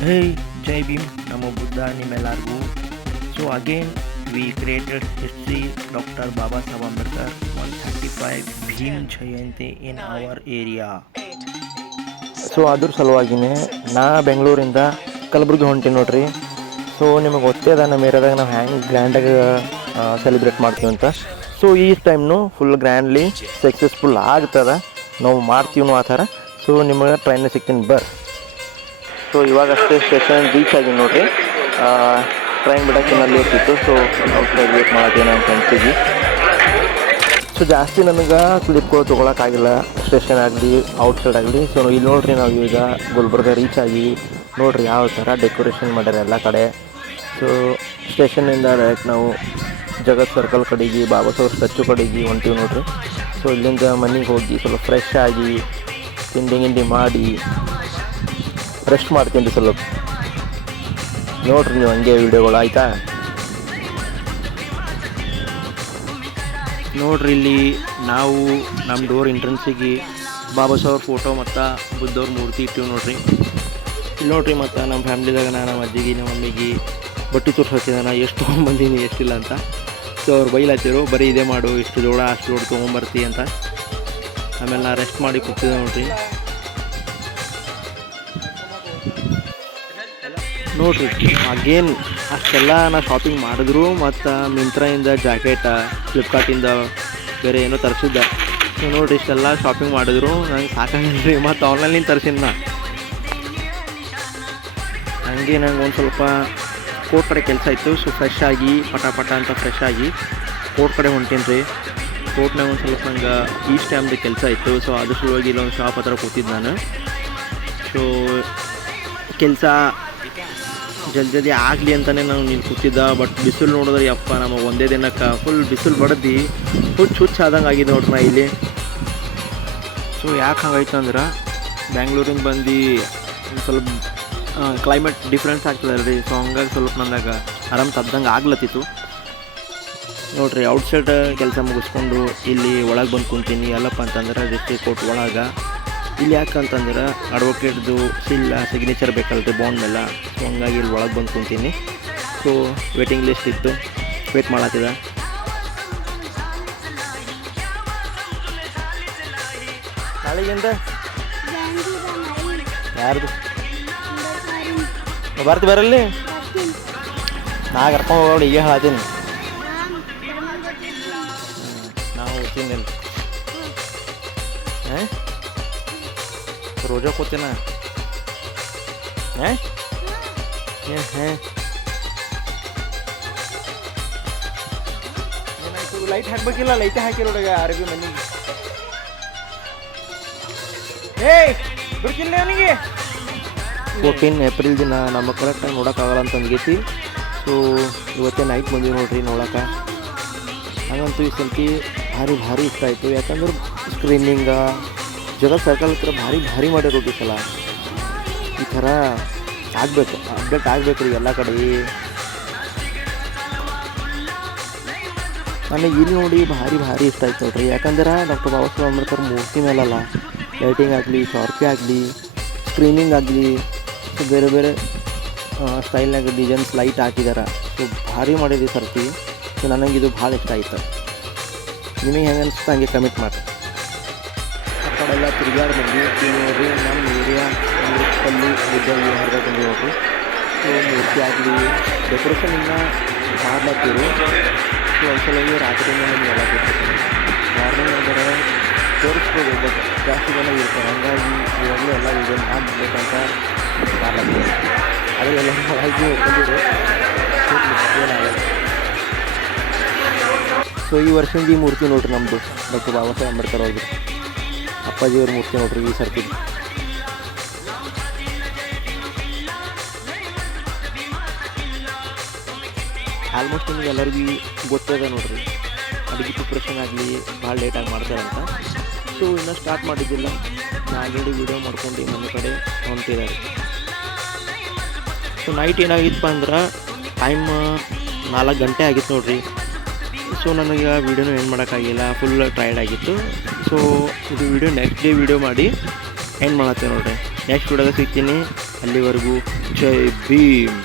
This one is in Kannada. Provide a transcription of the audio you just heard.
Hey, Jai Bhim, Namo Buddha, Nimelargu. So again, we created history. Dr. Baba Saheb Ambedkar 135 Bhim Jayanti in our area. So ಅದ್ರ ಸಲುವಾಗಿನೇ ನಾ ಬೆಂಗಳೂರಿಂದ ಕಲಬುರ್ಗಿ ಹೊಂಟಿ ನೋಡ್ರಿ. ಸೊ ನಿಮಗೆ ಗೊತ್ತೇ ಅದ ನಮ್ಮ ಏರಿಯಾದಾಗ ನಾವು ಹ್ಯಾಂಗೆ ಗ್ರ್ಯಾಂಡಾಗಿ ಸೆಲೆಬ್ರೇಟ್ ಮಾಡ್ತೀವಿ ಅಂತ. ಸೊ ಈ ಟೈಮ್ನು ಫುಲ್ ಗ್ರ್ಯಾಂಡ್ಲಿ ಸಕ್ಸಸ್ಫುಲ್ ಆಗ್ತದೆ, ನಾವು ಮಾಡ್ತೀವಿ ಆ ಥರ. ಸೊ ನಿಮಗೆ ಟ್ರೈನ್ ಸಿಗ್ತೀನಿ ಬರ್ರಿ. ಸೊ ಇವಾಗಷ್ಟೇ ಸ್ಟೇಷನ್ ರೀಚ್ ಆಗಿ ನೋಡ್ರಿ. ಟ್ರೈನ್ ಬಿಡೋಕ್ಕೆ ಲೇಟ್ ಇತ್ತು. ಸೊ ಔಟ್ಸೈಡ್ ವೇಟ್ ಮಾಡತ್ತೀವಿ ನಮ್ಮ ಫ್ರೆಂಡ್ಸಿಗೆ. ಸೊ ಜಾಸ್ತಿ ನನಗೆ ಕ್ಲಿಪ್ಗಳು ತೊಗೊಳಕ್ಕಾಗಿಲ್ಲ, ಸ್ಟೇಷನ್ ಆಗಲಿ ಔಟ್ಸೈಡ್ ಆಗಲಿ. ಸೊ ಇಲ್ಲಿ ನೋಡ್ರಿ, ನಾವು ಈಗ ಗುಲ್ಬರ್ಗ ರೀಚ್ ಆಗಿ ನೋಡ್ರಿ ಯಾವ ಥರ ಡೆಕೋರೇಷನ್ ಮಾಡ್ಯಾರ ಎಲ್ಲ ಕಡೆ. ಸೊ ಸ್ಟೇಷನಿಂದ ಡೈರೆಕ್ಟ್ ನಾವು ಜಗತ್ ಸರ್ಕಲ್ ಕಡೆಗೆ, ಬಾಬಾ ಸಾಹೇಬ್ ಸ್ಟ್ಯಾಚು ಕಡೆಗೆ ಹೊಂಟೀವಿ ನೋಡ್ರಿ. ಸೊ ಇಲ್ಲಿಂದ ಮನೆಗೆ ಹೋಗಿ ಸ್ವಲ್ಪ ಫ್ರೆಶ್ ಆಗಿ ತಿಂಡಿ ಮಾಡಿ ರೆಸ್ಟ್ ಮಾಡ್ತೀನಿ ರೀ ಸ್ವಲ್ಪ. ನೋಡ್ರಿ ನೀವು ಹಂಗೆ ವೀಡಿಯೋಗಳು, ಆಯಿತಾ? ನೋಡ್ರಿ ಇಲ್ಲಿ ನಾವು ನಮ್ಮ ಡೋರ್ ಎಂಟ್ರೆನ್ಸಿಗೆ ಬಾಬಾ ಸಾಹೇಬ್ ಫೋಟೋ ಮತ್ತು ಬುದ್ಧವ್ರ ಮೂರ್ತಿ ಇಟ್ಟಿವಿ ನೋಡ್ರಿ. ಇಲ್ಲಿ ನೋಡ್ರಿ, ಮತ್ತು ನಮ್ಮ ಫ್ಯಾಮ್ಲಿದಾಗ ನಮ್ಮ ಅಜ್ಜಿಗೆ ನಮ್ಮ ಮಮ್ಮಿಗೆ ಬಟ್ಟೆ ತೋರ್ಸತ್ತಿದ್ದೆ ನಾ ಎಷ್ಟು ತೊಗೊಂಬಂದೀನಿ ಎಷ್ಟಿಲ್ಲ ಅಂತ. ಸೊ ಅವ್ರು ಬೈಲತ್ತಿರು, ಬರೀ ಇದೇ ಮಾಡು, ಇಷ್ಟು ಜೋಳ ಅಷ್ಟು ಜೋಳ ತೊಗೊಂಬರ್ತಿ ಅಂತ. ಆಮೇಲೆ ನಾ ರೆಸ್ಟ್ ಮಾಡಿ ಕೂತಿದ್ದೆ ನೋಡ್ರಿ. ನೋಡ್ರಿ ಅಗೇನ್ ಅಷ್ಟೆಲ್ಲ ನಾ ಶಾಪಿಂಗ್ ಮಾಡಿದ್ರು, ಮತ್ತು ಮಿಂತ್ರಾಯಿಂದ ಜಾಕೆಟ, ಫ್ಲಿಪ್ಕಾರ್ಟಿಂದ ಬೇರೆ ಏನೋ ತರಿಸಿದ್ದೆ. ಸೊ ನೋಡಿರಿ ಇಷ್ಟೆಲ್ಲ ಶಾಪಿಂಗ್ ಮಾಡಿದ್ರು ನಂಗೆ ಸಾಕಾಗಿಲ್ರಿ, ಮತ್ತು ಆನ್ಲೈನಿಂದ ತರಿಸಿನ ನಾ. ಹಂಗೆ ನಂಗೆ ಒಂದು ಸ್ವಲ್ಪ ಕೋರ್ಟ್ ಕಡೆ ಕೆಲಸ ಇತ್ತು. ಸೊ ಫ್ರೆಶ್ ಆಗಿ ಪಟ ಅಂತ ಫ್ರೆಶ್ ಆಗಿ ಕೋರ್ಟ್ ಕಡೆ ಹೊಂಟೀನಿ ರೀ. ಕೋರ್ಟ್ನಾಗ ಒಂದು ಸ್ವಲ್ಪ ನಂಗೆ ಈಸ್ಟ್ ಟೈಮ್ದು ಕೆಲಸ ಇತ್ತು. ಸೊ ಅದ್ರ ಸಲುವಾಗಿ ಇಲ್ಲೊಂದು ಶಾಪ್ ಹತ್ರ ಕೂತಿದ್ದು ನಾನು. ಸೊ ಕೆಲಸ ಜಲ್ದಿ ಆಗಲಿ ಅಂತಲೇ ನಾವು ನೀನು ಕೂತಿದ್ದ. ಬಟ್ ಬಿಸಿಲು ನೋಡಿದ್ರೆ ಯಪ್ಪ ನಮಗೆ ಒಂದೇ ದಿನಕ್ಕೆ ಫುಲ್ ಬಿಸಿಲು ಬಡ್ದು ಹುಚ್ಚು ಆದಂಗೆ ಆಗಿದೆ ನೋಡ್ರಿ ನಾ ಇಲ್ಲಿ. ಸೊ ಯಾಕೆ ಹಂಗಾಯ್ತು ಅಂದ್ರೆ ಬ್ಯಾಂಗ್ಳೂರಿಂದ ಬಂದು ಒಂದು ಸ್ವಲ್ಪ ಕ್ಲೈಮೇಟ್ ಡಿಫ್ರೆನ್ಸ್ ಆಗ್ತದಲ್ಲ ರೀ. ಸೊ ಹಂಗಾಗಿ ಸ್ವಲ್ಪ ನನಗೆ ಆರಾಮ್ ತದ್ದಂಗೆ ಆಗ್ಲತ್ತಿತ್ತು ನೋಡ್ರಿ. ಔಟ್ಸೈಡ್ ಕೆಲಸ ಮುಗಿಸ್ಕೊಂಡು ಇಲ್ಲಿ ಒಳಗೆ ಬಂದು ಕುಂತೀನಿ. ಎಲ್ಲಪ್ಪ ಅಂತಂದ್ರೆ ಡಿಸ್ಟ್ರಿಕ್ಟ್ ಕೋರ್ಟ್ ಒಳಗೆ. ಇಲ್ಲಿ ಯಾಕಂತಂದ್ರೆ ಅಡ್ವೊಕೇಟ್ದು ಸಿಗ್ನೇಚರ್ ಬೇಕಲ್ರಿ ಬಾಂಡ್ ಮೇಲೆ. ಸೊ ಹಂಗಾಗಿ ಇಲ್ಲಿ ಒಳಗೆ ಬಂದು ಕುಂತೀನಿ. ಸೊ ವೇಟಿಂಗ್ ಲಿಸ್ಟ್ ಇತ್ತು, ವೇಟ್ ಮಾಡತ್ತಿದ. ನಾಳೆಗಿಂದ ಯಾರ್ದು ಬರ್ತಿ ಬರಲಿ, ನಾ ಕರ್ಕೊಂಡು ಹೋಗೋಣ ಈಗ ಹೇಳ್ತೀನಿ. ನಾವು ಓದ್ತೀನಿ ಹಾಂ, ರೋಜಾ ಕೂತೀನ ಹಾಂ ಹಾಂ. ಏನಾಯ್ತು, ಲೈಟ್ ಹಾಕ್ಬೇಕಿಲ್ಲ? ಲೈಟೇ ಹಾಕಿರೋಡಾಗ ಅರಬಿ ಮನೆಗೆ. ಏಯ್ ಬಿಡ್ತಿಲ್ಲ ಅವನಿಗೆ. 14 ಏಪ್ರಿಲ್ ದಿನ ನಮ್ಮ ಕರೆಕ್ಟಾಗಿ ನೋಡೋಕ್ಕಾಗಲ್ಲ ಅಂತ ಅಂದ್ಗೈತಿ. ಸೊ ಇವತ್ತೇ ನೈಟ್ ಬಂದೀವಿ ನೋಡ್ರಿ ನೋಡೋಕೆ. ಹಾಗಂತೂ ಈ ಸ್ವಲ್ಪ ಭಾರಿ ಇಷ್ಟ ಆಯಿತು. ಯಾಕಂದ್ರೆ ಸ್ಕ್ರೀನಿಂಗ ಜಗತ್ ಸರ್ಕಲ್ ಹತ್ರ ಭಾರಿ ಮಾಡಿರೋ ಈ ಸಲ. ಈ ಥರ ಆಗಬೇಕು, ಅಪ್ಡೇಟ್ ಆಗಬೇಕು ರೀ ಎಲ್ಲ ಕಡೆ. ನನಗೆ ಇಲ್ಲಿ ನೋಡಿ ಭಾರಿ ಇಷ್ಟ ಆಯ್ತು ನೋಡ್ರಿ. ಯಾಕಂದ್ರೆ ಡಾಕ್ಟರ್ ಬಾಬಾ ಸಾಹೇಬ್ ಅಂಬೇಡ್ಕರ್ ಮೂರ್ತಿ ಮೇಲಲ್ಲ ಲೈಟಿಂಗ್ ಆಗಲಿ, ಶಾರ್ಪಿ ಆಗಲಿ, ಸ್ಕ್ರೀನಿಂಗ್ ಆಗಲಿ, ಸೊ ಬೇರೆ ಸ್ಟೈಲ್ನಾಗ ಡಿಸೈನ್ಸ್ ಲೈಟ್ ಹಾಕಿದಾರೆ. ಸೊ ಭಾರಿ ಮಾಡಿದ್ವಿ ಸರ್ತಿ. ಸೊ ನನಗಿದು ಭಾಳ ಇಷ್ಟ ಆಯ್ತು. ನಿಮಗೆ ಹೆಂಗೆ ಅನಿಸ್ತಾ ಹಂಗೆ ಕಮೆಂಟ್ ಮಾಡಿ. ಆ ಕಡೆ ಎಲ್ಲ ತಿರುಗಾಡಿ ಬಂದು ನೋಡ್ರಿ. ನಮ್ಮ ಏರಿಯಾ ಕಲ್ಲು ಬುದ್ಧ ವಿಹಾರದ ಬಂದು ನೋಡ್ರಿ. ಸೊ ಮೂರ್ತಿ ಆಗಲಿ ಡೆಕೋರೇಷನ್ ಇನ್ನೂ ಮಾಡ್ಲತ್ತೀರು. ಸೊ ಒಂದ್ಸಲ ರಾತ್ರಿಯಿಂದ ನಮ್ಗೆ ಎಲ್ಲ ಕೊಡ್ತಾರೆ. ಮಾರ್ನಿಂಗ್ ಅಂದರೆ ತೋರಿಸ್ಬೋದು, ಬಟ್ ಜಾಸ್ತಿ ಜನ ಇರ್ತಾರೆ. ಹಂಗಾಗಿ ಇವಾಗಲೂ ಎಲ್ಲ ವೀಡಿಯೋ ಮಾಡಬೇಕಂತ ಮಾಡ್ಲತ್ತೀವಿ. ಅದರೆಲ್ಲ ಹಾಗೆ ಹೋಗ್ಕೊಂಡಿದ್ರು ಏನಾಗಲ್ಲ. ಸೊ ಈ ವರ್ಷದಿಂದ ಈ ಮೂರ್ತಿ ನೋಡ್ರಿ ನಮ್ಮದು ಡಾಕ್ಟರ್ ಬಾಬಾ ಸಾಹೇಬ್ ಅಂಬೇಡ್ಕರ್ ಅವ್ರದ್ದು ಅಪ್ಪಾಜಿಯವ್ರ ಮೂರ್ತಿ ನೋಡ್ರಿ ಈ ಸರ್ತಿ. ಆಲ್ಮೋಸ್ಟ್ ನಿಮ್ಗೆ ಎಲ್ಲರಿಗೂ ಗೊತ್ತಿದೆ ನೋಡ್ರಿ, ಅಡುಗೆ ಪ್ರಿಪ್ರೇಷನ್ ಆಗಲಿ ಭಾಳ ಲೇಟಾಗಿ ಮಾಡ್ತಾರಂತ. ಸೊ ಇನ್ನೂ ಸ್ಟಾರ್ಟ್ ಮಾಡಿದ್ದಿಲ್ಲ. ನಾ ಆಲ್ರೆಡಿ ವೀಡಿಯೋ ಮಾಡ್ಕೊಂಡು ಮನೆ ಕಡೆ ಹೊಂಟಿದ್ದಾರೆ. ಸೊ ನೈಟ್ ಏನಾಗಿತ್ತು ಅಂದ್ರೆ ಟೈಮ್ 4 ಗಂಟೆ ಆಗಿತ್ತು ನೋಡ್ರಿ. ಸೊ ನನಗೆ ವೀಡಿಯೋನು ಏನು ಮಾಡೋಕ್ಕಾಗಿಲ್ಲ, ಫುಲ್ ಟಯರ್ಡ್ ಆಗಿತ್ತು. ಸೊ ಇದು ವೀಡಿಯೋ ನೆಕ್ಸ್ಟ್ ಡೇ ವೀಡಿಯೋ ಮಾಡಿ ಎಂಡ್ ಮಾಡತ್ತೇವೆ ನೋಡಿರಿ. ನೆಕ್ಸ್ಟ್ ವೀಡಿಯೋದಾಗ ಸಿಗ್ತೀನಿ. ಅಲ್ಲಿವರೆಗೂ ಜೈ ಭೀಮ್.